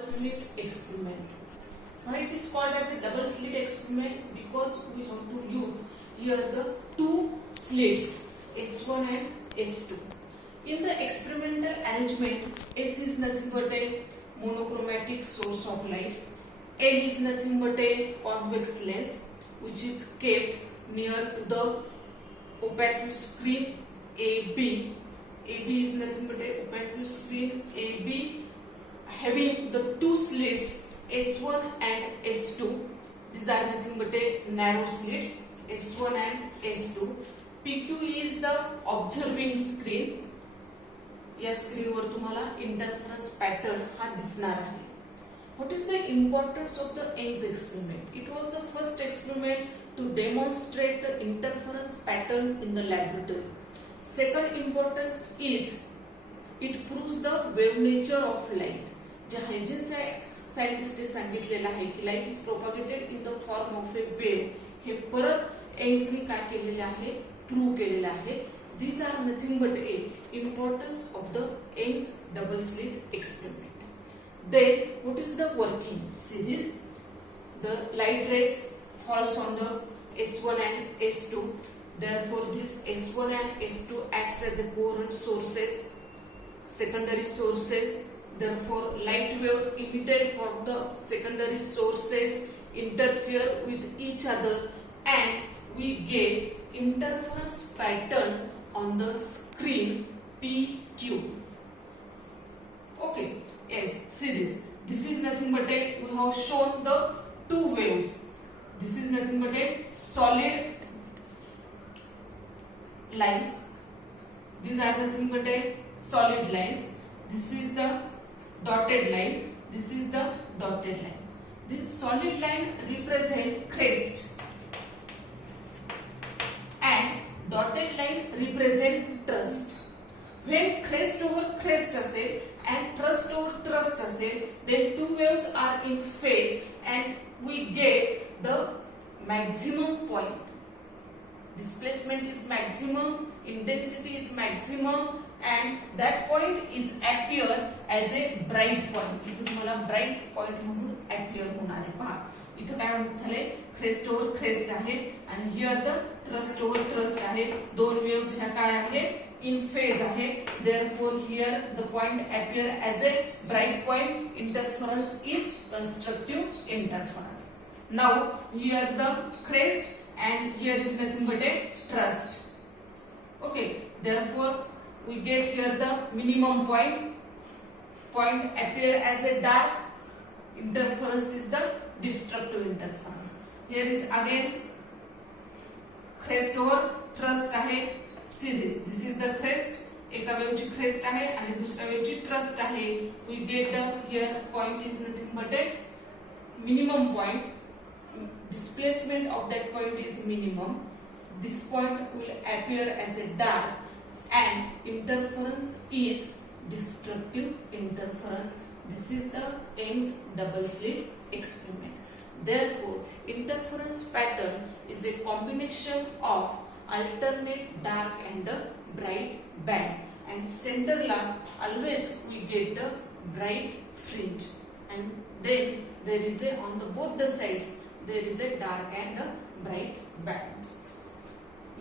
slit experiment. Why it is called as a double slit experiment? Because we have to use here the two slits S1 and S2. In the experimental arrangement, S is nothing but a monochromatic source of light. L is nothing but a convex lens which is kept near to the opaque screen AB. AB is nothing but a opaque screen AB having the two slits S1 and S2. These are nothing but a narrow slits S1 and S2. PQ is the observing screen. या स्क्रीनवर तुम्हाला interference pattern हा दिसणार आहे. What is the importance of the Young's experiment? It was the first experiment to demonstrate the interference pattern in the laboratory. Second importance is it proves the wave nature of light. जे Huygens scientist सांगितलेलं आहे की light is propagated in the form of a wave, हे परत यंग्सनी काय केलेले आहे, प्रूव्ह केलेले आहे. These are nothing but a importance of the Young's double slit experiment. Then what is the working? See this, the light rays falls on the S1 and S2. Therefore this S1 and S2 acts as a coherent sources, secondary sources. Therefore light waves emitted from the secondary sources interfere with each other and we get interference pattern on the screen PQ. Okay, yes, see this. This is nothing but a, we have shown the two waves. This is nothing but a solid lines. These are nothing but a solid lines. This is the dotted line. This is the dotted line. This solid line represent crest. Dotted line represent thrust. When crest over crest असेल and thrust over thrust असेल, then two waves are in phase and we get the maximum point. Displacement is maximum, intensity is maximum, and that point is appear as a bright point. इथे तुम्हाला bright point म्हणून appear होणार आहे. पहा इथे काय झाले, crest over crest आहे आणि here the thrust over thrust आहे. दोन waves ह्या काय आहे, in phase आहे. Therefore here the point appear as a bright point. Interference is constructive interference. Now here the crest and here is nothing but a thrust. Okay, therefore we get here the minimum point. Point appear as a dark. Interference is the destructive interference. Here is again crest over thrust आहे. See this. This is the crest. एका वेव्हची crest आहे आणि दुसऱ्या वेव्हची thrust आहे. We get the here point is nothing but a minimum point. Displacement of that point is minimum. This point will appear as a dark and interference is destructive interference. This is the Young's double slit experiment. Therefore, interference pattern is a combination of alternate dark and bright band. And center la always we get the bright fringe. And then there is a on the both the sides there is a dark and bright bands.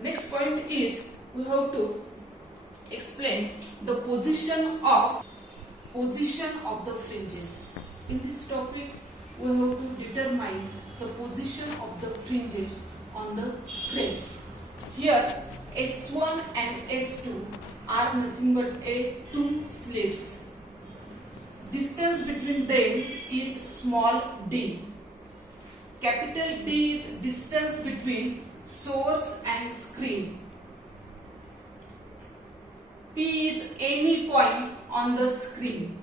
Next point is we have to explain the position of the fringes. In this topic we have to determine the position of the fringes on the screen. Here S1 and S2 are nothing but a two slits. Distance between them is small d. Capital D is distance between source and screen. P is any point on the screen.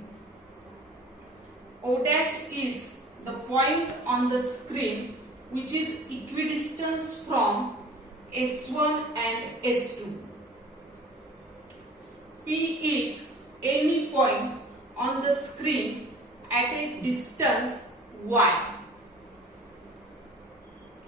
O dash is the point on the screen which is equidistant from S1 and S2. P is any point on the screen at a distance y.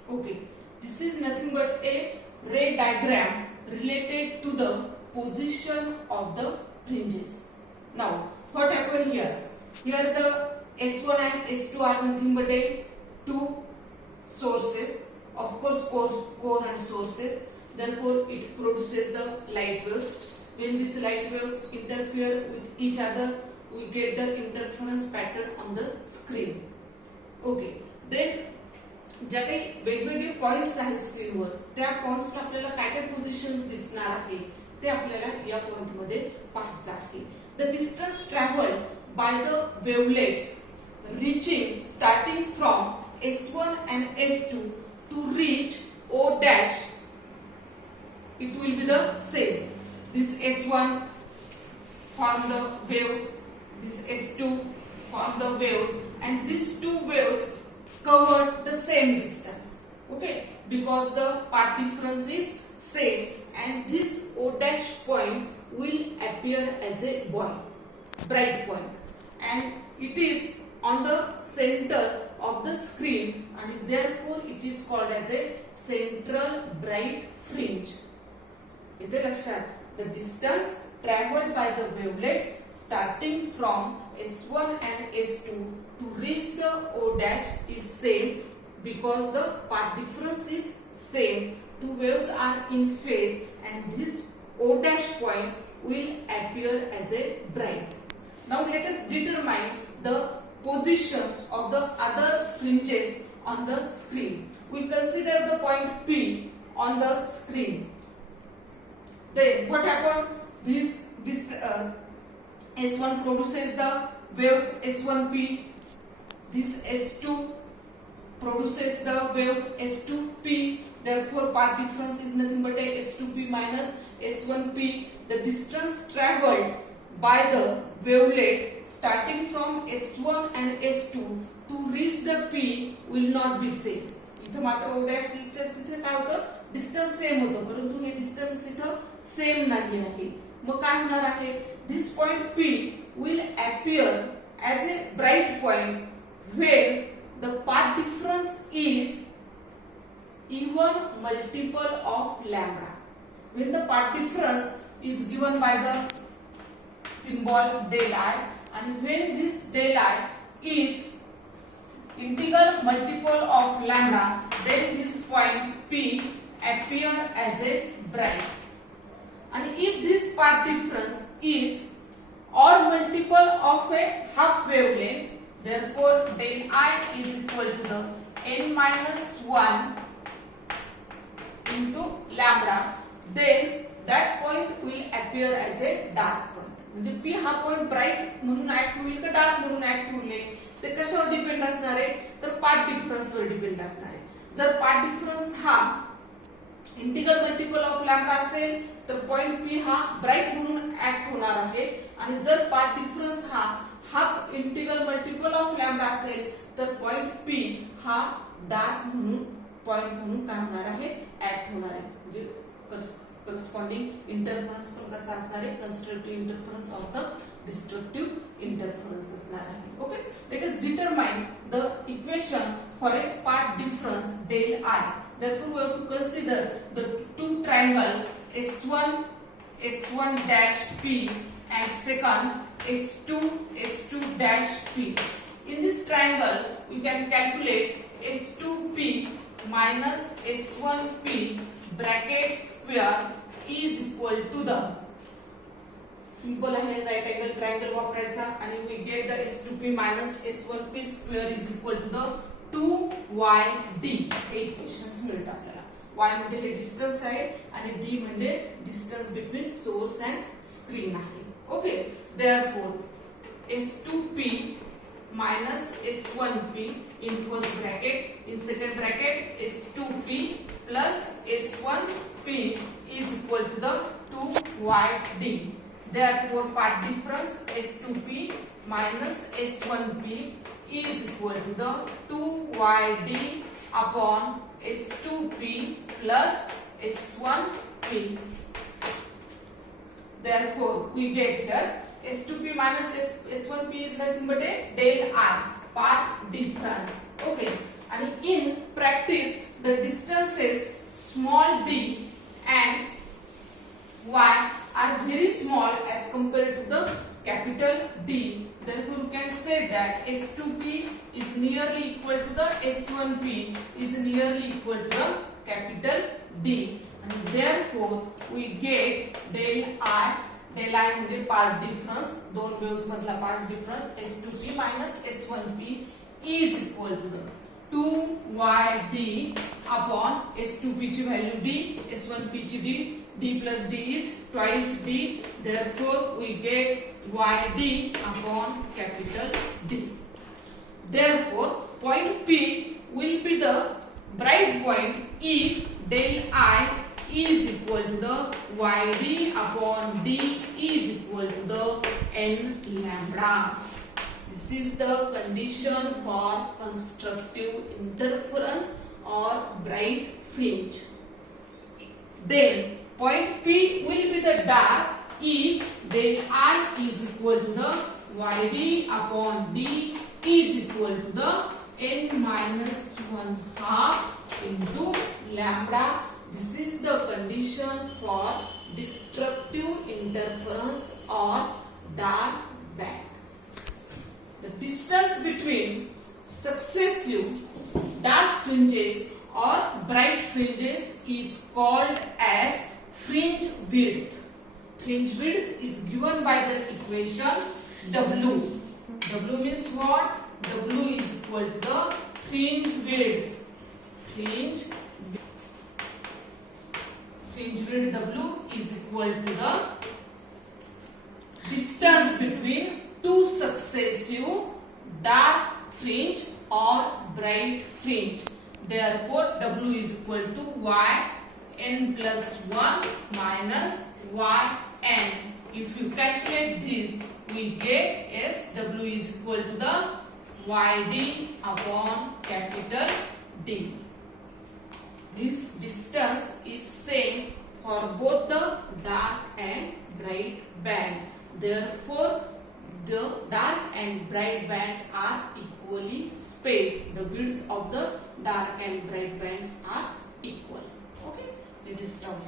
Okay, this is nothing but a ray diagram related to the position of the fringes. Now, what happened here? Here the S1 and S2 are nothing but a two sources, of course coherent sources. Therefore, it produces the light waves. When these light waves interfere with each other, we get the interference pattern on the screen. Okay. Then ज्या काही वेगवेगळे points आहेत स्क्रीनवर त्या पॉइंट्सला आपल्याला काय काय positions दिसणार आहे ते आपल्याला या पॉइंट मध्ये पाहायचं आहे. The distance travelled by the wavelets reaching starting from S1 and S2 to reach O dash, it will be the same. This S1 form the waves, this S2 form the waves, and these two waves cover the same distance. Okay, because the path difference is same, and this O dash point will appear as a bright point, and it is on the center of the screen, and therefore it is called as a central bright fringe. इथे लक्षात, the distance traveled by the wavelets starting from S1 and S2 to reach the O dash is same because the path difference is same. Two waves are in phase, and this O dash point will appear as a bright. Now let us determine the positions of the other fringes on the screen. We consider the point P on the screen. Then what happened? This S1 produces the waves S1P. This S2 produces the waves S2P. Therefore, path difference is nothing but a S2P minus S1P. The distance traveled by the wavelet starting from S1 and S2 to reach the P will not be same. इथे मात्र O dash तिथे काय होतं, distance same होतं, परंतु हे distance इथं same नाही आहे. मग काय होणार आहे, this point P will appear as a bright point when the path difference is even multiple of lambda. When the path difference is given by the symbol del I, and when this del I is integral multiple of lambda, then this point P appear as a bright. And if this path difference is or multiple of a half wavelength, therefore del I is equal to the n minus 1 into lambda, then that point will appear as a dark point. म्हणजे P हा point bright म्हणून act होईल का dark म्हणून act होईल ते कशावर depend असणार आहे, तर पाथ डिफरन्स वर डिपेंड असणार आहे. जर पाथ डिफरन्स हा इंटिग्रल मल्टिपल ऑफ लॅम्बडा असेल तर पॉइंट P हा ब्राइट म्हणून ऍक्ट होणार आहे, आणि जर पाथ डिफरन्स हा half integral multiple of lambda असेल तर पॉइंट P हा डार्क म्हणून पॉइंट म्हणून काय होणार आहे, ऍक्ट होणार आहे. म्हणजे corresponding interference पण कसा असणार आहे, constructive interference or the destructive interference असणार आहे. Okay, let us determine the equation for a path difference del I. Therefore we have to consider the two triangle S1 dash P and second S2 dash P. In this triangle we can calculate S2P minus S1P bracket square is equal to the simple आहे right angle triangle वापरायचा, आणि we get the S2P minus S1P square is equal to the 2YD. हे equations मिळतात आपल्याला. Y म्हणजे हे distance आहे आणि D म्हणजे distance between source and screen आहे. Okay, therefore S2P minus S1P in first bracket, in second bracket S2P plus S1P is equal to the 2YD. Therefore path difference S2P minus S1P is equal to the 2YD upon S2P plus S1P. Therefore we get here S2P minus S1P is nothing but a del I, path difference. Okay, and in practice the distances small d and y are very small as compared to the capital D. Therefore, you can say that S2P is nearly equal to the S1P is nearly equal to the capital D. And therefore, we get del I म्हणजे path difference दोन waves मधला path difference S2P minus S1P is equal to the 2YD upon S2P ची value D, S1P ची D plus D is twice D. Therefore, we get YD upon capital D. Therefore, point P will be the bright point if del I is equal to the YD upon D is equal to the N lambda. This is the condition for constructive interference or bright fringe. Then point P will be the dark if del I is equal to the YD upon D is equal to the N minus 1 half into lambda. This is the condition for destructive interference or dark band. The distance between successive dark fringes or bright fringes is called as fringe width. Fringe width is given by the equation W. W means what? W is equal to the fringe width. Fringe width W is equal to the distance between two successive dark fringe or bright fringe. Therefore, W is equal to Y n plus 1 minus Y n. If you calculate this, we get as W is equal to the YD upon capital D. This distance is same for both the dark and bright band. Therefore, the dark and bright band are equally spaced. The width of the dark and bright bands are equal. Okay, let us stop here.